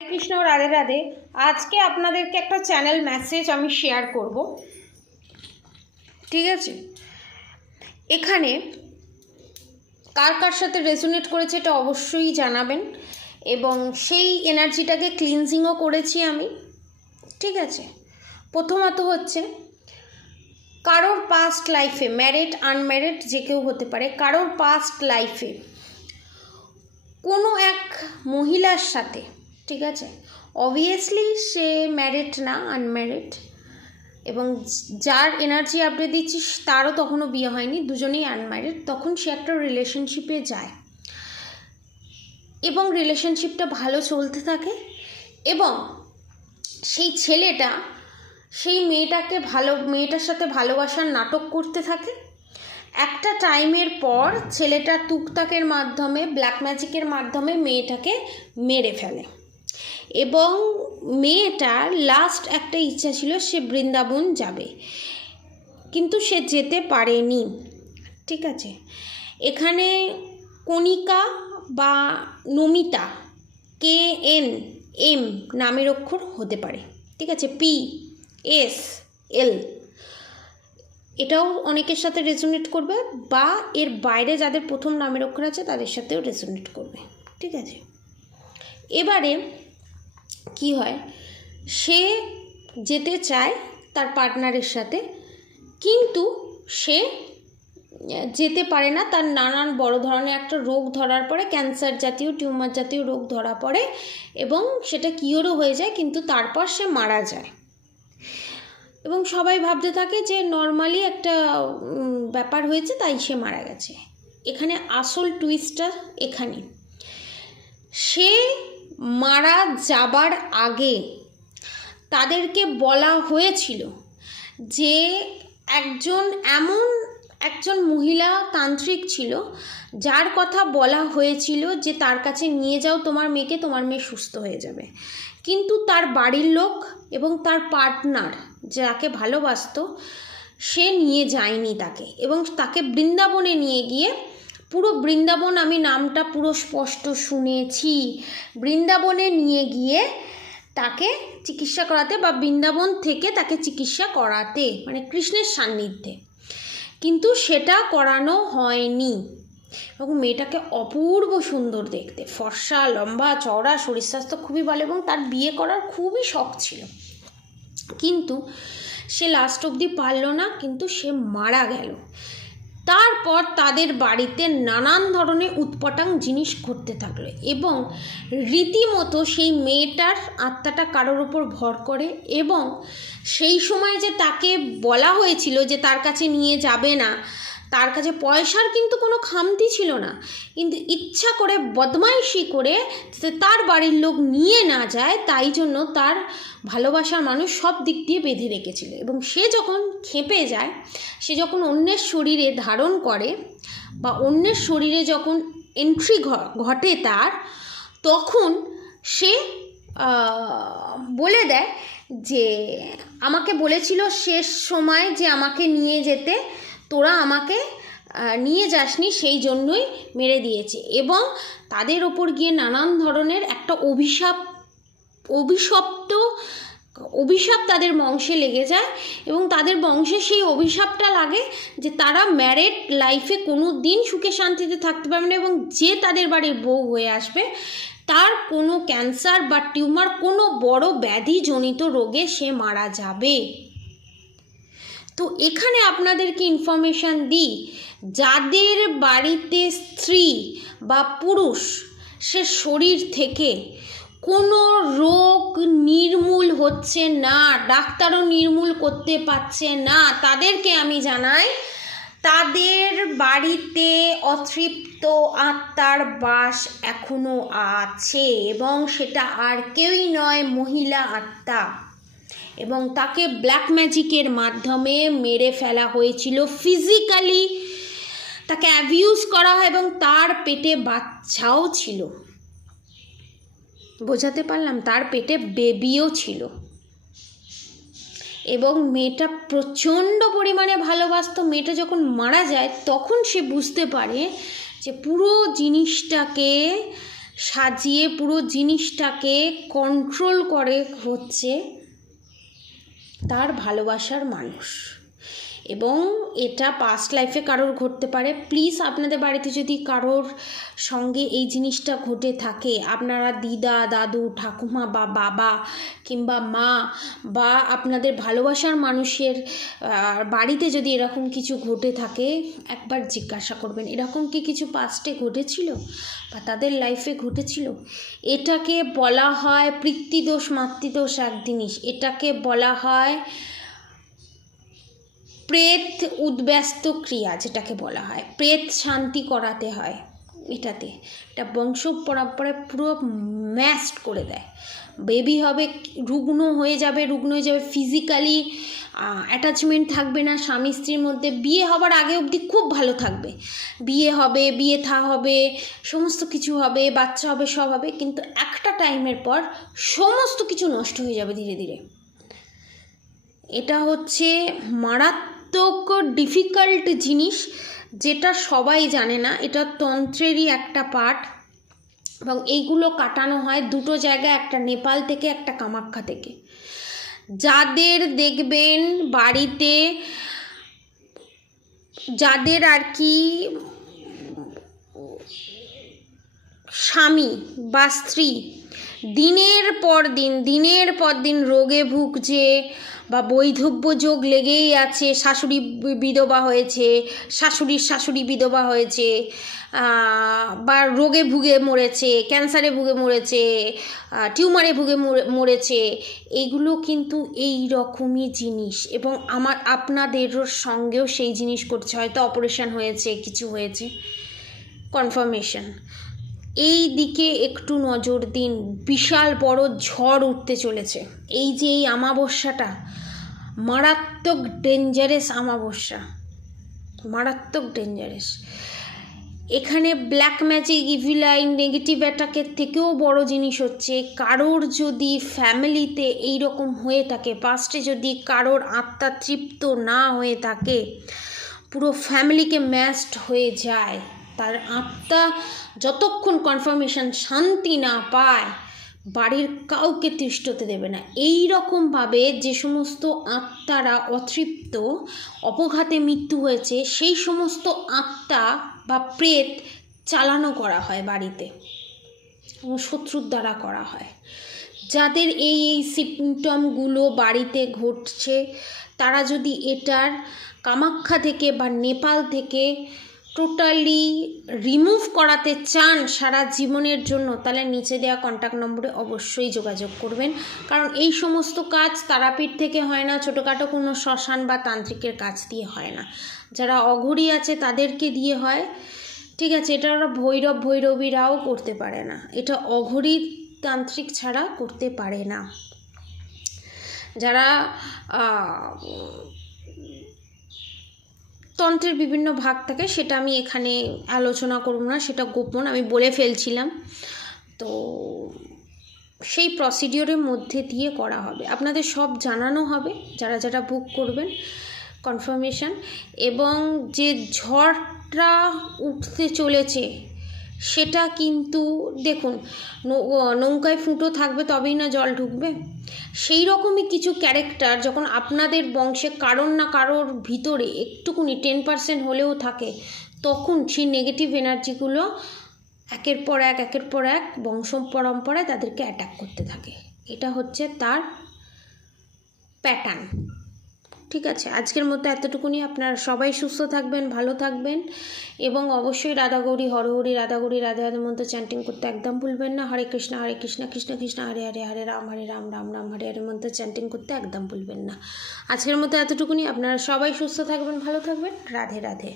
কৃষ্ণ রাধে রাধে। আজকে আপনাদেরকে একটা চ্যানেল মেসেজ আমি শেয়ার করব, ঠিক আছে? এখানে কার কার সাথে রেজোনেট করেছে এটা অবশ্যই জানাবেন, এবং সেই এনার্জিটাকে ক্লিনজিংও করেছি আমি, ঠিক আছে? প্রথমত হচ্ছে, কারোর পাস্ট লাইফে, ম্যারিড আনম্যারিড যে কেউ হতে পারে, কারোর পাস্ট লাইফে কোনো এক মহিলার সাথে, ঠিক আছে, অবভিয়াসলি সে ম্যারিড না, আনম্যারিড, এবং যার এনার্জি আপডেট দিচ্ছি তারও তখনও বিয়ে হয়নি, দুজনেই আনম্যারিড, তখন সে একটা রিলেশনশিপে যায় এবং রিলেশনশিপটা ভালো চলতে থাকে, এবং সেই ছেলেটা সেই মেয়েটার সাথে ভালোবাসার নাটক করতে থাকে। একটা টাইমের পর ছেলেটা টুকটাকের মাধ্যমে, ব্ল্যাক ম্যাজিকের মাধ্যমে মেয়েটাকে মেরে ফেলে, এবং মেয়েটার লাস্ট একটা ইচ্ছা ছিল সে বৃন্দাবন যাবে, কিন্তু সে যেতে পারেনি, ঠিক আছে? এখানে কণিকা বা নমিতা, KNM নামের অক্ষর হতে পারে, ঠিক আছে? PSL, এটাও অনেকের সাথে রেজোনেট করবে, বা এর বাইরে যাদের প্রথম নামের অক্ষর আছে তাদের সাথেও রেজোনেট করবে, ঠিক আছে? এবারে কি হয়, সে যেতে চায় তার পার্টনারের সাথে, কিন্তু সে যেতে পারে না। তার নানান বড় ধরনের একটা রোগ ধরার পরে, ক্যান্সার জাতীয়, টিউমার জাতীয় রোগ ধরা পড়ে, এবং সেটা কিওরও হয়ে যায়, কিন্তু তারপর সে মারা যায়, এবং সবাই ভাবতে থাকে যে নর্মালি একটা ব্যাপার হয়েছে তাই সে মারা গেছে। এখানে আসল টুইস্টটা এখানে, সে মারা যাবার আগে তাদেরকে বলা হয়েছিল যে একজন মহিলা তান্ত্রিক ছিল যার কথা বলা হয়েছিল যে তার কাছে নিয়ে যাও তোমার মেয়েকে, তোমার মেয়ে সুস্থ হয়ে যাবে, কিন্তু তার বাড়ির লোক এবং তার পার্টনার যাকে ভালোবাসতো সে নিয়ে যায়নি তাকে, এবং তাকে বৃন্দাবনে নিয়ে গিয়ে, পুরো বৃন্দাবন, আমি নামটা পুরো স্পষ্ট শুনেছি, বৃন্দাবনে নিয়ে গিয়ে তাকে চিকিৎসা করাতে, বা বৃন্দাবন থেকে তাকে চিকিৎসা করাতে, মানে কৃষ্ণের সান্নিধ্যে, কিন্তু সেটা করানো হয়নি। এবং মেয়েটাকে অপূর্ব সুন্দর দেখতে, ফর্সা, লম্বা চওড়া, শরীর স্বাস্থ্য খুবই ভালো, এবং তার বিয়ে করার খুবই শখ ছিল, কিন্তু সে লাস্ট অবধি পারল না, কিন্তু সে মারা গেল। তারপর তাদের বাড়িতে নানান ধরনের উৎপটাং জিনিস ঘটতে থাকলো, এবং রীতিমতো সেই মেয়েটার আত্মাটা কারোর ওপর ভর করে, এবং সেই সময় যে তাকে বলা হয়েছিল যে তার কাছে নিয়ে যাবে না, তার কাছে পয়সার কিন্তু কোনো খামতি ছিল না, কিন্তু ইচ্ছা করে বদমাইশি করে তার বাড়ির লোক নিয়ে না যায়, তাই জন্য তার ভালোবাসার মানুষ সব দিক দিয়ে বেঁধে রেখেছিল, এবং সে যখন খেপে যায়, সে যখন অন্যের শরীরে ধারণ করে, বা অন্যের শরীরে যখন এন্ট্রি ঘটে তার, তখন সে বলে দেয় যে আমাকে বলেছিল শেষ সময় যে আমাকে নিয়ে যেতে, তোরা আমাকে নিয়ে যাসনি, সেই জন্যই মেরে দিয়েছে, এবং তাদের ওপর গিয়ে নানান ধরনের একটা অভিশাপ তাদের বংশে লেগে যায়, এবং তাদের বংশে সেই অভিশাপটা লাগে যে তারা ম্যারিড লাইফে কোনো দিন সুখে শান্তিতে থাকতে পারবে না, এবং যে তাদের বাড়ির বউ হয়ে আসবে তার কোনো ক্যান্সার বা টিউমার, কোনো বড় ব্যাধিজনিত রোগে সে মারা যাবে। তো এখানে আপনাদেরকে ইনফরমেশান দিই, যাদের বাড়িতে স্ত্রী বা পুরুষ সে শরীর থেকে কোনো রোগ নির্মূল হচ্ছে না, ডাক্তারও নির্মূল করতে পারছে না, তাদেরকে আমি জানাই তাদের বাড়িতে অতৃপ্ত আত্মার বাস এখনও আছে, এবং সেটা আর কেউই নয়, মহিলা আত্মা, এবং তাকে ব্ল্যাক ম্যাজিকের মাধ্যমে মেরে ফেলা হয়েছিল, ফিজিক্যালি তাকে অ্যাবিউজ করা হয়, এবং তার পেটে বাচ্চাও ছিল, বোঝাতে পারলাম? তার পেটে বেবিও ছিল, এবং মেয়েটা প্রচণ্ড পরিমাণে ভালোবাসতো। মেয়েটা যখন মারা যায় তখন সে বুঝতে পারে যে পুরো জিনিসটাকে সাজিয়ে পুরো জিনিসটাকে কন্ট্রোল করে হচ্ছে তার ভালোবাসার মানুষ। এবং এটা পাস্ট লাইফে কারোর ঘটতে পারে। প্লিজ আপনাদের বাড়িতে যদি কারোর সঙ্গে এই জিনিসটা ঘটে থাকে, আপনারা দিদা, দাদু, ঠাকুমা বা বাবা কিংবা মা বা আপনাদের ভালোবাসার মানুষের বাড়িতে যদি এরকম কিছু ঘটে থাকে, একবার জিজ্ঞাসা করবেন এরকম কি কিছু পাস্টে ঘটেছিল বা তাদের লাইফে ঘটেছিল। এটাকে বলা হয় পিতৃদোষ মাতৃদোষ এক জিনিস, এটাকে বলা হয় প্রেত উদ্ব্যস্ত ক্রিয়া, যেটাকে বলা হয় প্রেত শান্তি করাতে হয়। এটা বংশ পরম্পরায় পুরো ম্যাস্ট করে দেয়। বেবি হবে, রুগ্ন হয়ে যাবে ফিজিক্যালি অ্যাটাচমেন্ট থাকবে না স্বামী স্ত্রীর মধ্যে। বিয়ে হবার আগে অবধি খুব ভালো থাকবে, বিয়ে হবে, বিয়ে থা হবে, সমস্ত কিছু হবে, বাচ্চা হবে, সব হবে, কিন্তু একটা টাইমের পর সমস্ত কিছু নষ্ট হয়ে যাবে ধীরে ধীরে। এটা হচ্ছে মারাত্মক ডিফিকাল্ট জিনিস, যেটা সবাই জানে না। এটা তন্ত্রেরই একটা পার্ট এবং এইগুলো কাটানো হয় দুটো জায়গায়, একটা নেপাল থেকে, একটা কামাখ্যা থেকে। যাদের দেখবেন বাড়িতে, যাদের আর কি স্বামী বা স্ত্রী দিনের পর দিন রোগে ভুগছে বা বৈধব্য যোগ লেগেই আছে, শাশুড়ি বিধবা হয়েছে, শাশুড়ি বিধবা হয়েছে, বা রোগে ভুগে মরেছে, ক্যান্সারে ভুগে মরেছে, টিউমারে ভুগে মরেছে, এইগুলো কিন্তু এই রকমই জিনিস। এবং আপনাদের সঙ্গেও সেই জিনিস করছে, হয়তো অপারেশন হয়েছে, কিছু হয়েছে, কনফার্মেশন। এই দিকে একটু নজর দিন, বিশাল বড় ঝড় উঠতে চলেছে। এই যে এই অমাবস্যাটা মারাত্মক ডেঞ্জারাস অমাবস্যা, মারাত্মক ডেঞ্জারাস। এখানে black magic, evil I, negative অ্যাটাকের থেকেও বড় জিনিস হচ্ছে, কারোর যদি ফ্যামিলিতে এই রকম হয়ে থাকে, পাস্টে যদি কারোর আত্মা তৃপ্ত না হয়ে থাকে, পুরো ফ্যামিলিকে ম্যাশড হয়ে যায়, তার আত্মা যতক্ষণ কনফার্মেশন শান্তি না পায় বাড়ির কাউকে তৃষ্ণতে দেবে না। এই রকমভাবে যে সমস্ত আত্মারা অতৃপ্ত, অপঘাতে মৃত্যু হয়েছে, সেই সমস্ত আত্মা বা প্রেত চালানো করা হয় বাড়িতে, শত্রুর দ্বারা করা হয়। যাদের এই সিমটমগুলো বাড়িতে ঘটছে, তারা যদি এটার কামাখ্যা থেকে বা নেপাল থেকে টোটালি রিমুভ করাতে চান সারা জীবনের জন্য, তাহলে নিচে দেওয়া কন্ট্যাক্ট নম্বরে অবশ্যই যোগাযোগ করবেন। কারণ এই সমস্ত কাজ তারাপীঠ থেকে হয় না, ছোটোখাটো কোনো শ্মশান বা তান্ত্রিকের কাজ দিয়ে হয় না। যারা অঘরী আছে তাদেরকে দিয়ে হয়, ঠিক আছে। এটা ওরা ভৈরবীরাও করতে পারে না, এটা অঘরী তান্ত্রিক ছাড়া করতে পারে না। যারা তন্ত্রের বিভিন্ন ভাগ থাকে, সেটা আমি এখানে আলোচনা করব না, সেটা গোপন, আমি বলে ফেলছিলাম। তো সেই প্রসিডিওরের মধ্যে দিয়ে করা হবে, আপনাদের সব জানানো হবে যারা যারা বুক করবেন কনফার্মেশন। এবং যে ঝড়টা উঠতে চলেছে সেটা কিন্তু দেখুন, নৌকায় ফুটো থাকবে তবেই না জল ঢুকবে। সেই রকমই কিছু ক্যারেক্টার যখন আপনাদের বংশে কারোর না কারোর ভিতরে একটুকুনি 10% হলেও থাকে, তখন সেই নেগেটিভ এনার্জিগুলো একের পর এক বংশ পরম্পরায় তাদেরকে অ্যাটাক করতে থাকে। এটা হচ্ছে তার প্যাটার্ন, ঠিক আছে। আজকের মতো এতটুকুনি। আপনারা সবাই সুস্থ থাকবেন, ভালো থাকবেন এবং অবশ্যই রাধাগৌরী হরহরি, রাধাগৌরী রাধে রাধে মন্ত্র চ্যান্টিং করতে একদম ভুলবেন না। হরে কৃষ্ণ কৃষ্ণ কৃষ্ণ হরে হরে, হরে রাম রাম রাম হরে হরে মন্ত্র চ্যান্টিং করতে একদম ভুলবেন না। আজকের মতো এতটুকুনি। আপনারা সবাই সুস্থ থাকবেন, ভালো থাকবেন। রাধে রাধে।